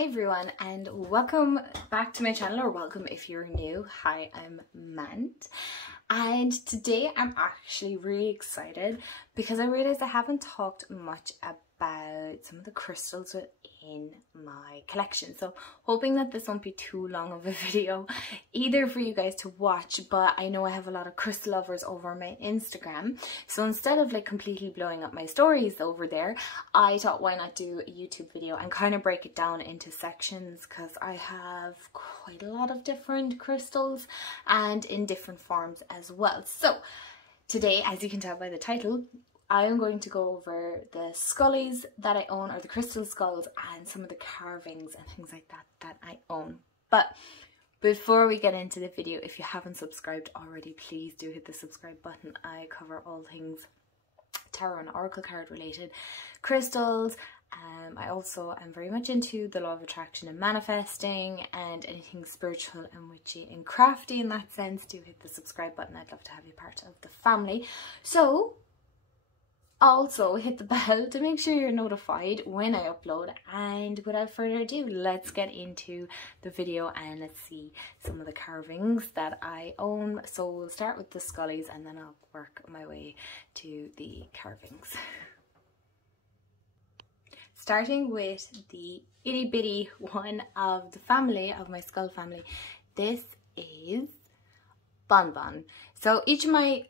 Hey everyone, and welcome back to my channel, or welcome if you're new. Hi, I'm Mant, and today I'm actually really excited because I realized I haven't talked much about some of the crystals within my collection. So hoping that this won't be too long of a video either for you guys to watch, but I know I have a lot of crystal lovers over my Instagram, so instead of like completely blowing up my stories over there, I thought why not do a YouTube video and kind of break it down into sections, because I have quite a lot of different crystals and in different forms as well. So today, as you can tell by the title, I am going to go over the scullies that I own, or the crystal skulls, and some of the carvings and things like that I own. But before we get into the video, if you haven't subscribed already, please do hit the subscribe button. I cover all things tarot and oracle card related crystals. I also am very much into the law of attraction and manifesting, and anything spiritual and witchy and crafty in that sense. Do hit the subscribe button. I'd love to have you part of the family. So also hit the bell to make sure you're notified when I upload, and without further ado, let's get into the video and let's see some of the carvings that I own. So we'll start with the scullies and then I'll work my way to the carvings. Starting with the itty bitty one of the family, of my skull family, this is Bon Bon. So each of my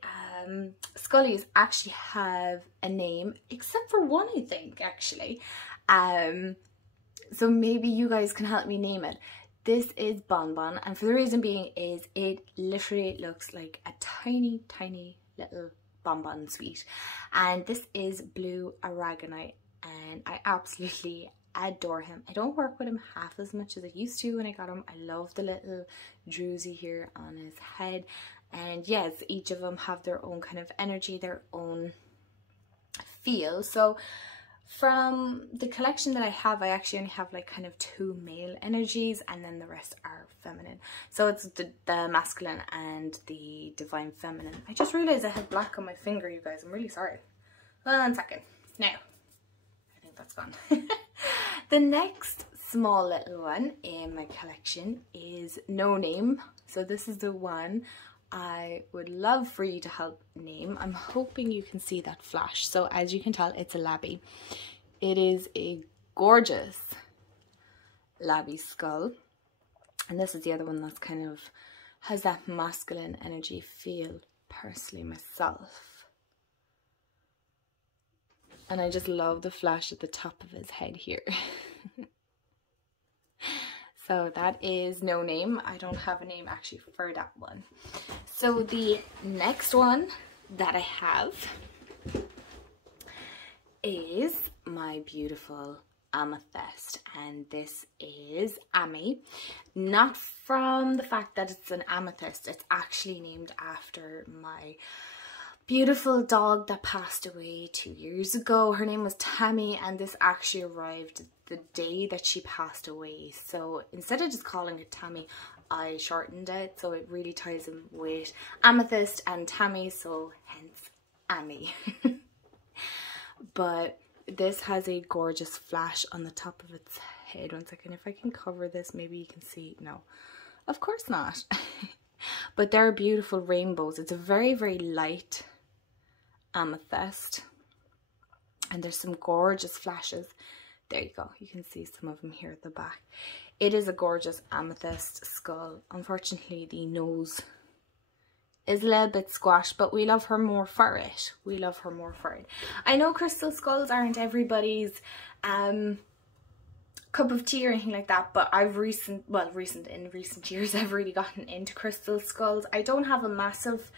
scullies actually have a name, except for one, I think, actually. So maybe you guys can help me name it. This is Bon Bon, and for the reason being is it literally looks like a tiny, tiny little bonbon sweet. And this is Blue Aragonite, and I absolutely adore him. I don't work with him half as much as I used to when I got him. I love the little druzy here on his head, and yes, each of them have their own kind of energy, their own feel. So from the collection that I have, I actually only have like kind of 2 male energies, and then the rest are feminine. So it's the masculine and the divine feminine. I just realized I have black on my finger, you guys. I'm really sorry. 1 second. Now that's gone. The next small little one in my collection is No Name. So this is the one I would love for you to help name. I'm hoping you can see that flash. So as you can tell, it's a labby. It is a gorgeous labby skull, and this is the other one that's kind of has that masculine energy feel, personally myself. And I just love the flash at the top of his head here. So that is No Name. I don't have a name actually for that one. So the next one that I have is my beautiful amethyst, and this is Amy. Not from the fact that it's an amethyst, it's actually named after my beautiful dog that passed away 2 years ago. Her name was Tammy, and this actually arrived the day that she passed away. So instead of just calling it Tammy, I shortened it, so it really ties in with amethyst and Tammy, so hence Amy. But this has a gorgeous flash on the top of its head. 1 second, if I can cover this, maybe you can see. No, of course not. But they're beautiful rainbows. It's a very, very light amethyst, and there's some gorgeous flashes. There you go, you can see some of them here at the back. It is a gorgeous amethyst skull. Unfortunately, the nose is a little bit squashed, but we love her more for it. We love her more for it. I know crystal skulls aren't everybody's cup of tea or anything like that, but in recent years I've really gotten into crystal skulls. I don't have a massive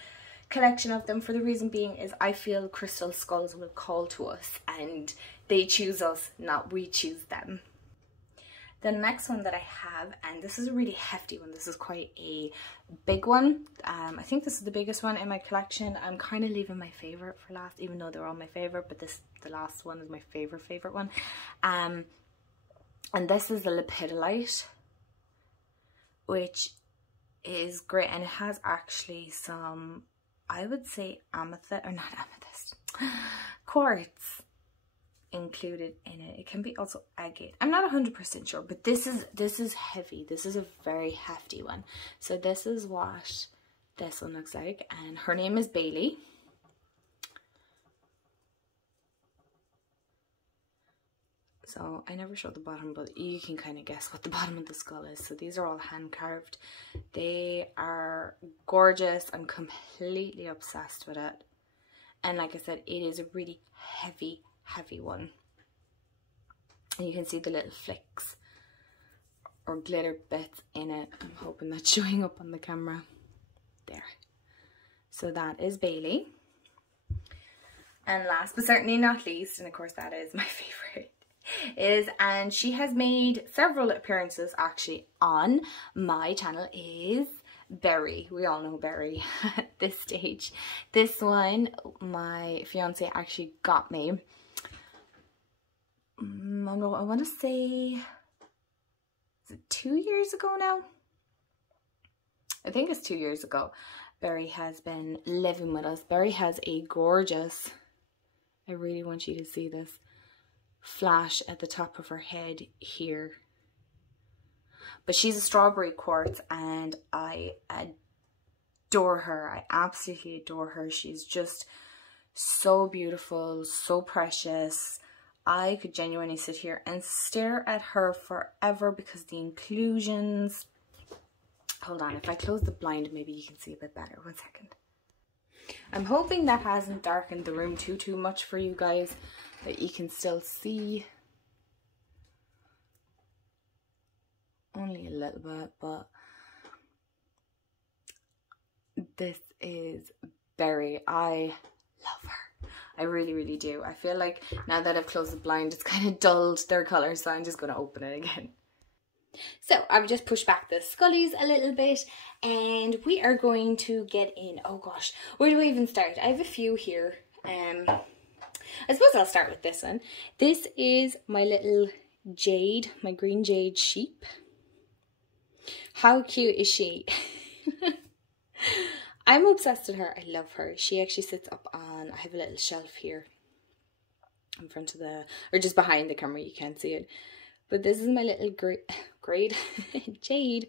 collection of them, for the reason being is I feel crystal skulls will call to us and they choose us, not we choose them. The next one that I have, and this is a really hefty one, this is quite a big one. I think this is the biggest one in my collection. I'm kind of leaving my favorite for last, even though they're all my favorite, but the last one is my favorite one. And this is the lepidolite, which is great, and it has actually some, I would say amethyst, or not amethyst, quartz included in it. It can be also agate. I'm not 100% sure, but this is heavy. This is a very hefty one. So this is what this one looks like, and her name is Bailey. So I never showed the bottom, but you can kind of guess what the bottom of the skull is. So these are all hand carved. They are gorgeous. I'm completely obsessed with it. And like I said, it is a really heavy one. And you can see the little flicks or glitter bits in it. I'm hoping that's showing up on the camera. There. So that is Bailey. And last but certainly not least, and of course that is my favorite, and she has made several appearances actually on my channel, is Berry. We all know Berry at this stage. This one my fiance actually got me. I want to say, is it 2 years ago now? I think it's 2 years ago. Berry has been living with us. Berry has a gorgeous, I really want you to see this, flash at the top of her head here. But she's a strawberry quartz and I adore her. I absolutely adore her. She's just so beautiful, so precious. I could genuinely sit here and stare at her forever because the inclusions. Hold on, if I close the blind maybe you can see a bit better. 1 second. I'm hoping that hasn't darkened the room too much for you guys, that you can still see. Only a little bit, but this is Berry. I love her. I really do. I feel like now that I've closed the blind, it's kind of dulled their colour, so I'm just going to open it again. So I've just pushed back the scullies a little bit and we are going to get in. Oh gosh, where do I even start? I have a few here. I suppose I'll start with this one. This is my little jade, my green jade sheep. How cute is she? I'm obsessed with her. I love her. She actually sits up on, I have a little shelf here in front of the, or just behind the camera, you can't see it. But this is my little jade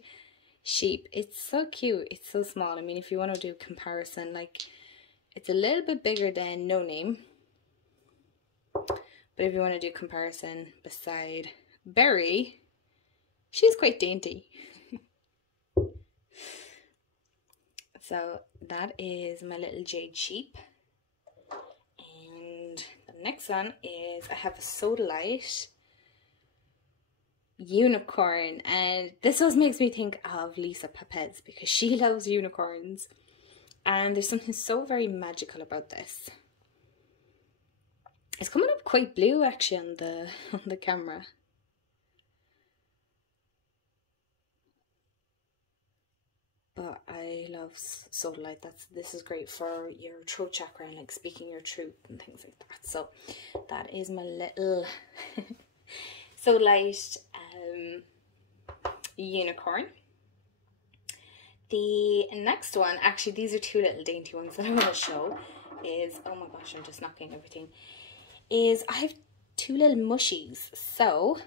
sheep. It's so cute. It's so small. I mean, if you want to do a comparison, like, it's a little bit bigger than No Name. But if you want to do comparison beside Berry, she's quite dainty. So that is my little jade sheep. And the next one is, I have a Sodalite unicorn, and this always makes me think of Lisa Papez because she loves unicorns, and there's something so very magical about this. It's coming up quite blue actually on the camera. But I love Sodalite. This is great for your throat chakra and like speaking your truth and things like that. So that is my little Sodalite unicorn. The next one, actually these are two little dainty ones that I want to show, is, oh my gosh, I'm just knocking everything, is I have two little mushies. So,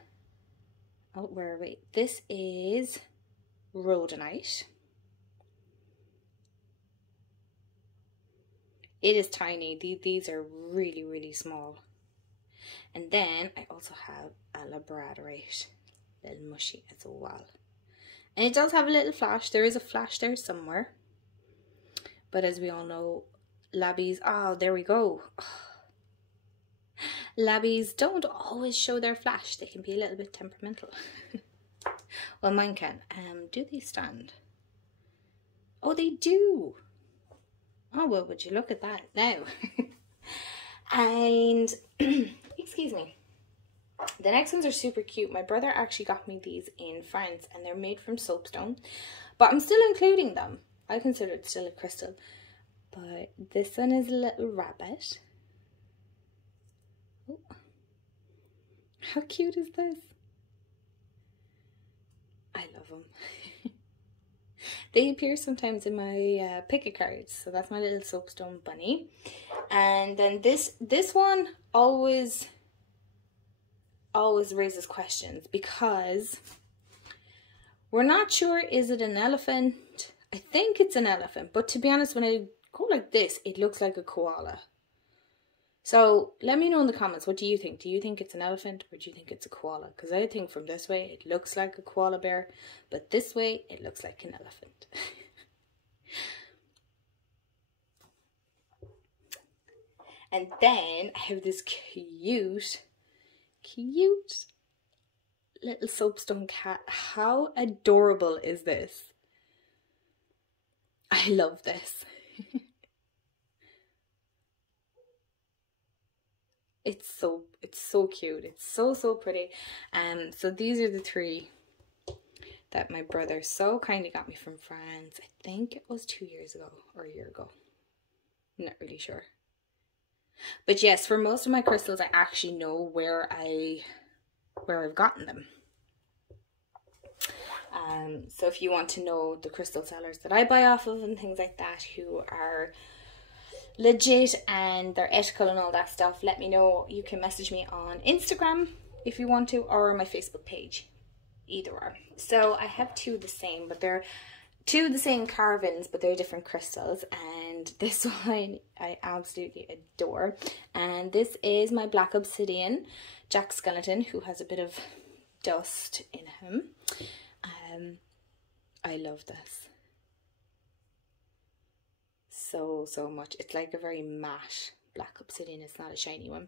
oh, where are we? This is rhodonite. It is tiny. These are really small. And then I also have a labradorite, little mushy as well. And it does have a little flash. There is a flash there somewhere. But as we all know, labbies, oh, there we go. Labbies don't always show their flash. They can be a little bit temperamental. Well, mine can. Do they stand? Oh, they do. Oh, well, would you look at that now? And, excuse me. The next ones are super cute. My brother actually got me these in France and they're made from soapstone. But I'm still including them. I consider it still a crystal. But this one is a little rabbit. Oh. How cute is this? I love them. They appear sometimes in my picket cards. So that's my little soapstone bunny. And then this one always always raises questions because we're not sure, is it an elephant? I think it's an elephant, but to be honest, when I go like this, it looks like a koala. So let me know in the comments, what do you think? Do you think it's an elephant or do you think it's a koala? Because I think from this way, it looks like a koala bear, but this way, it looks like an elephant. And then I have this cute little soapstone cat. How adorable is this? I love this. It's so cute. It's so pretty. So these are the 3 that my brother so kindly got me from France. I think it was 2 years ago or a year ago. I'm not really sure. But yes, for most of my crystals, I actually know where I've gotten them. So if you want to know the crystal sellers that I buy off of and things like that, who are legit and they're ethical and all that stuff, let me know. You can message me on Instagram if you want to, or my Facebook page. Either or. So I have 2 of the same, but they're 2 of the same carvings, but they're different crystals. And this one I absolutely adore. And this is my black obsidian Jack Skellington, who has a bit of dust in him. I love this so much. It's like a very matte black obsidian. It's not a shiny one.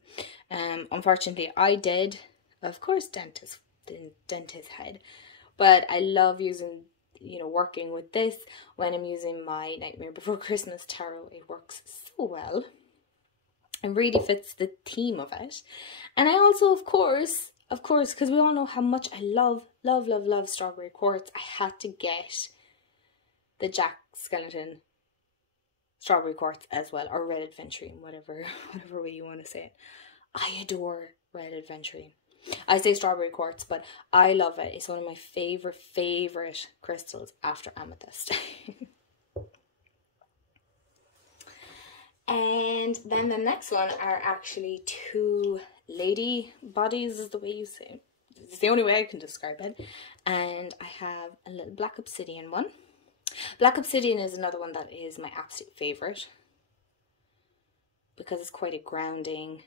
Unfortunately, I did, of course, dent his head, but I love using, working with this when I'm using my Nightmare Before Christmas tarot. It works so well and really fits the theme of it. And I also, of course, because we all know how much I love strawberry quartz, I had to get the Jack Skellington strawberry quartz as well, or red adventurine, whatever way you want to say it. I adore red adventurine. I say strawberry quartz, but I love it. It's one of my favorite crystals after amethyst. And then the next one are actually 2 lady bodies, is the way you say it. It's the only way I can describe it. And I have a little black obsidian one. Black obsidian is another one that is my absolute favorite because it's quite a grounding.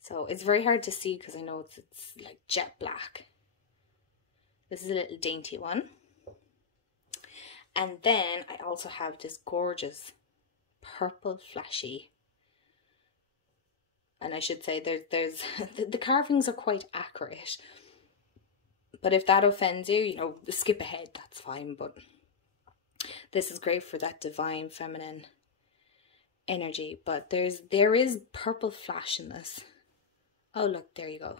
So it's very hard to see because I know it's like jet black. This is a little dainty one. And then I also have this gorgeous purple flashy. And I should say there's the carvings are quite accurate. But if that offends you, skip ahead, that's fine. But this is great for that divine feminine energy. But there is purple flash in this. Oh, look, there you go.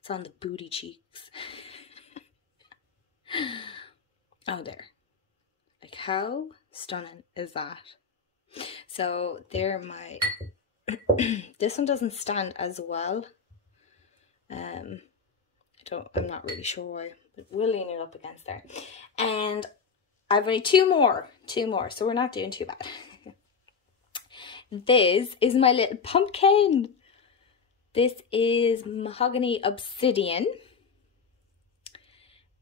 It's on the booty cheeks. Oh, there. Like, how stunning is that? So they're my... This one doesn't stand as well. I'm not really sure why, but we'll lean it up against there. And I've only two more, so we're not doing too bad. This is my little pumpkin. This is mahogany obsidian.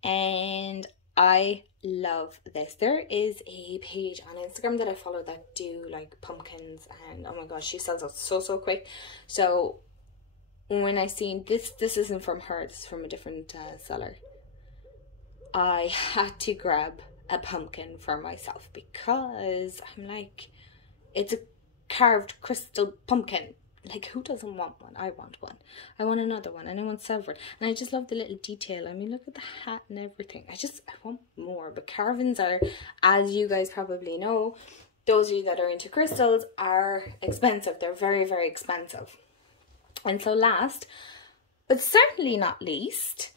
And I love this. There is a page on Instagram that I follow that do like pumpkins, and oh my gosh, she sells out so quick. So when I seen this isn't from her, this is from a different seller, I had to grab a pumpkin for myself because I'm like, it's a carved crystal pumpkin. Like, who doesn't want one? I want one. I want another one, and I want several. And I just love the little detail. I mean, look at the hat and everything. I want more. But carvings are, as you guys probably know, those of you that are into crystals, are expensive. They're very, very expensive. And so last, but certainly not least,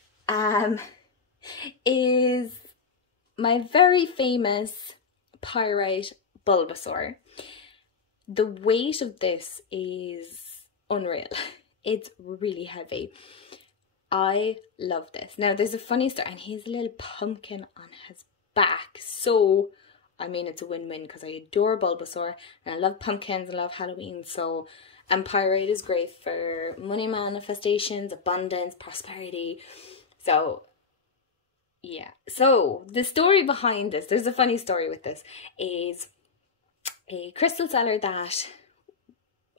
is my very famous pyrite Bulbasaur. The weight of this is unreal. It's really heavy. I love this. Now, there's a funny story, and he has a little pumpkin on his back. So, I mean, it's a win-win because I adore Bulbasaur, and I love pumpkins, I love Halloween. So, And pyrite is great for money manifestations, abundance, prosperity. So yeah. So the story behind this, there's a funny story with this, is a crystal seller that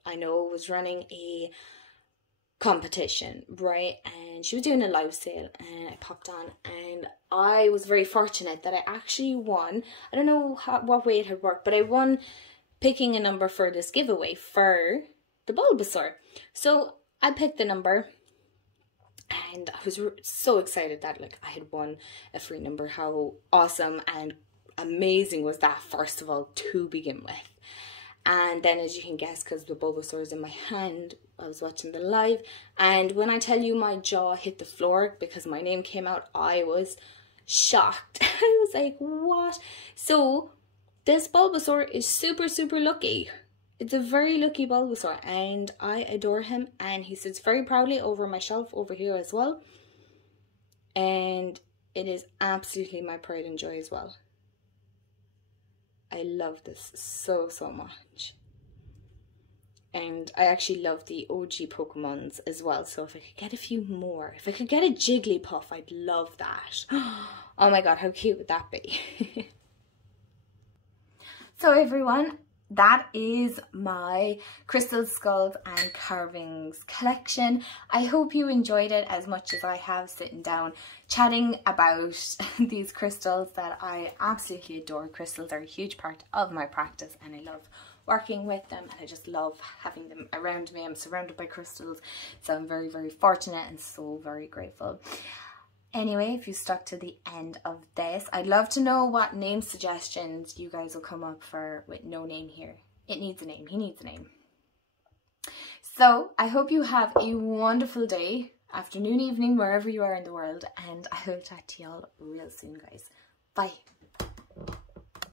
I know was running a competition, right? And she was doing a live sale, and I popped on, and I was very fortunate that I actually won. I don't know what way it had worked, but I won picking a number for this giveaway for the Bulbasaur. So I picked the number, and I was so excited that like I had won a free number. How awesome and amazing was that, first of all, to begin with. And then, as you can guess, because the Bulbasaur is in my hand, I was watching the live, and when I tell you my jaw hit the floor because my name came out, I was shocked. I was like, what? So this Bulbasaur is super, super lucky. It's a very lucky Bulbasaur, and I adore him, and he sits very proudly over my shelf over here as well. And it is absolutely my pride and joy as well. I love this so, so much. And I actually love the OG Pokemons as well. So if I could get a few more, if I could get a Jigglypuff, I'd love that. Oh my god, how cute would that be? So everyone, that is my crystal skulls and carvings collection. I hope you enjoyed it as much as I have, sitting down chatting about these crystals that I absolutely adore. Crystals are a huge part of my practice, and I love working with them, and I just love having them around me. I'm surrounded by crystals, so I'm very, very fortunate and so very grateful. Anyway, if you stuck to the end of this, I'd love to know what name suggestions you guys will come up for with no name here. It needs a name. He needs a name. So I hope you have a wonderful day, afternoon, evening, wherever you are in the world, and I will chat to y'all real soon, guys. Bye.